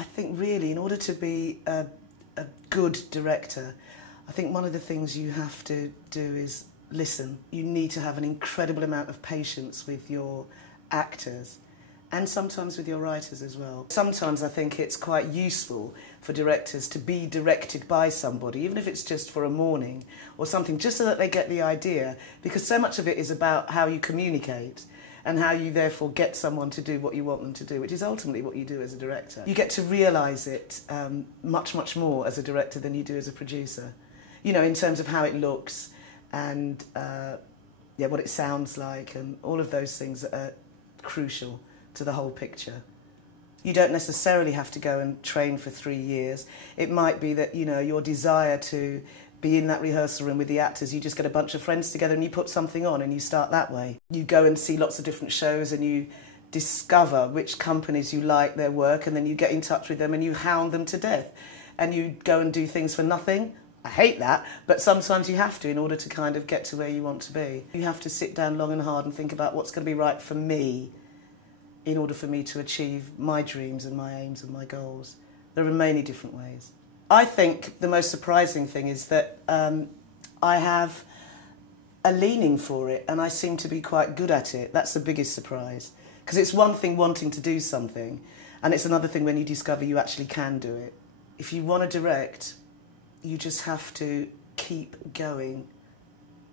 I think really in order to be a good director, I think one of the things you have to do is listen. You need to have an incredible amount of patience with your actors and sometimes with your writers as well. Sometimes I think it's quite useful for directors to be directed by somebody, even if it's just for a morning or something, just so that they get the idea, because so much of it is about how you communicate and how you therefore get someone to do what you want them to do, which is ultimately what you do as a director. You get to realise it much, much more as a director than you do as a producer. You know, in terms of how it looks and yeah, what it sounds like and all of those things that are crucial to the whole picture. You don't necessarily have to go and train for 3 years. It might be that, you know, your desire to be in that rehearsal room with the actors, you just get a bunch of friends together and you put something on and you start that way. You go and see lots of different shows and you discover which companies you like their work, and then you get in touch with them and you hound them to death. And you go and do things for nothing. I hate that, but sometimes you have to in order to kind of get to where you want to be. You have to sit down long and hard and think about what's going to be right for me in order for me to achieve my dreams and my aims and my goals. There are many different ways. I think the most surprising thing is that I have a leaning for it and I seem to be quite good at it. That's the biggest surprise. Because it's one thing wanting to do something and it's another thing when you discover you actually can do it. If you want to direct, you just have to keep going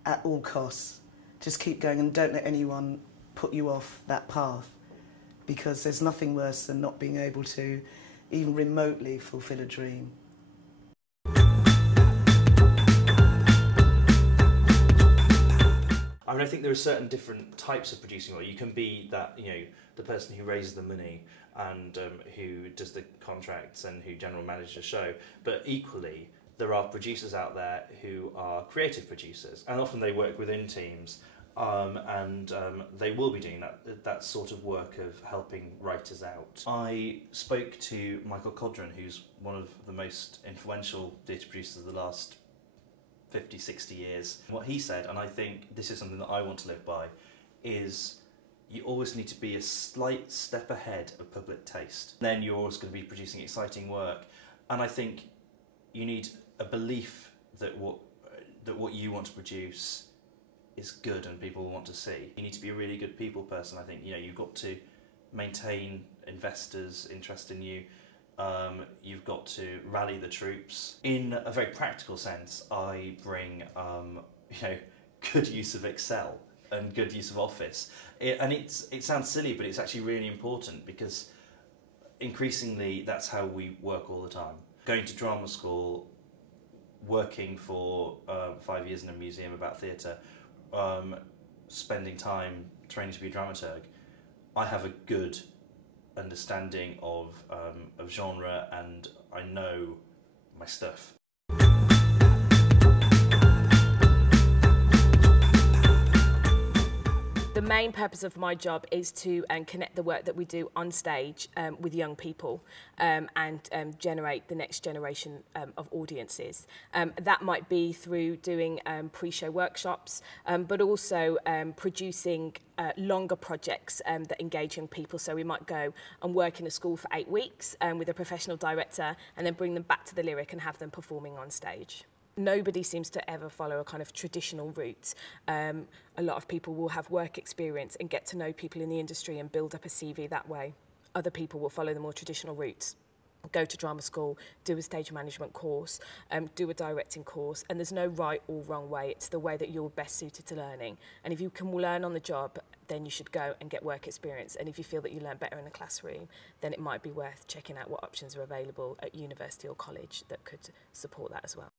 at all costs. Just keep going and don't let anyone put you off that path, because there's nothing worse than not being able to even remotely fulfill a dream. I mean, I think there are certain different types of producing. Or you can be that, you know, the person who raises the money and who does the contracts and who general manages the show. But equally, there are producers out there who are creative producers, and often they work within teams, and they will be doing that sort of work of helping writers out. I spoke to Michael Codron, who's one of the most influential theatre producers of the last 50, 60 years. What he said, and I think this is something that I want to live by, is you always need to be a slight step ahead of public taste. Then you're always going to be producing exciting work, and I think you need a belief that what you want to produce is good and people will want to see. You need to be a really good people person. I think, you know, you've got to maintain investors' interest in you. You've got to rally the troops. In a very practical sense, I bring you know, good use of Excel and good use of Office. It sounds silly, but it's actually really important, because increasingly that's how we work all the time. Going to drama school, working for 5 years in a museum about theatre, spending time training to be a dramaturg, I have a good understanding of genre, and I know my stuff. The main purpose of my job is to connect the work that we do on stage with young people and generate the next generation of audiences. That might be through doing pre-show workshops, but also producing longer projects that engage young people. So we might go and work in a school for 8 weeks with a professional director and then bring them back to the Lyric and have them performing on stage. Nobody seems to ever follow a kind of traditional route. A lot of people will have work experience and get to know people in the industry and build up a CV that way. Other people will follow the more traditional routes. Go to drama school, do a stage management course, do a directing course, and there's no right or wrong way. It's the way that you're best suited to learning. And if you can learn on the job, then you should go and get work experience. And if you feel that you learn better in a classroom, then it might be worth checking out what options are available at university or college that could support that as well.